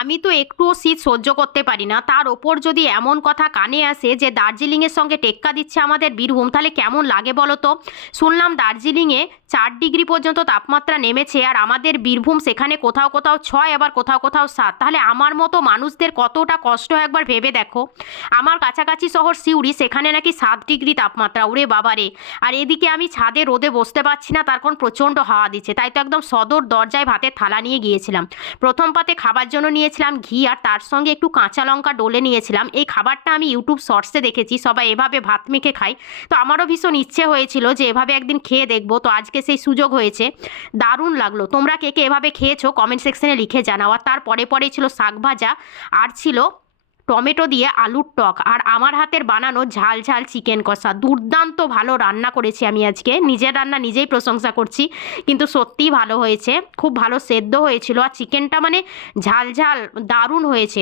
আমি তো একটুও শীত সহ্য করতে পারি না, তার ওপর যদি এমন কথা কানে আসে যে দার্জিলিংয়ের সঙ্গে টেক্কা দিচ্ছে আমাদের বীরভূম, তাহলে কেমন লাগে বলো তো। শুনলাম দার্জিলিংয়ে 4 ডিগ্রি পর্যন্ত তাপমাত্রা নেমেছে, আর আমাদের বীরভূম সেখানে কোথাও কোথাও 6, আবার কোথাও কোথাও 7। তাহলে আমার মতো মানুষদের কতটা কষ্ট একবার ভেবে দেখো। আমার কাছাকাছি শহর সিউড়ি, সেখানে নাকি 7 ডিগ্রি তাপমাত্রা, ওরে বাবারে। আর এদিকে আমি ছাদে রোদে বসতে পারছি না, তার কারণ প্রচণ্ড হাওয়া দিচ্ছে। তাই তো একদম সদর দরজায় ভাতের থালা নিয়ে গিয়েছিলাম। প্রথম পাতে খাবার জন্য নিয়েছিলাম ঘি, আর তার সঙ্গে একটু কাঁচা লঙ্কা ডলে নিয়েছিলাম। এই খাবারটা আমি ইউটিউব শর্টসে দেখেছি, সবাই এভাবে ভাত মেখে খায়। তো আমারও ভীষণ ইচ্ছে হয়েছিল যে এভাবে একদিন খেয়ে দেখবো, তো আজকে সেই সুযোগ হয়েছে। দারুণ লাগলো। তোমরা কে কে এভাবে খেয়েছো কমেন্ট সেকশনে লিখে জানাও। আর তার পরে পরে ছিল শাক ভাজা, আর ছিল টমেটো দিয়ে আলুর টক, আর আমার হাতের বানানো ঝাল ঝাল চিকেন কষা। দুর্দান্ত ভালো রান্না করেছি আমি আজকে, নিজের রান্না নিজেই প্রশংসা করছি, কিন্তু সত্যিই ভালো হয়েছে, খুব ভালো সেদ্ধ হয়েছিল। আর চিকেনটা মানে ঝাল ঝাল দারুণ হয়েছে।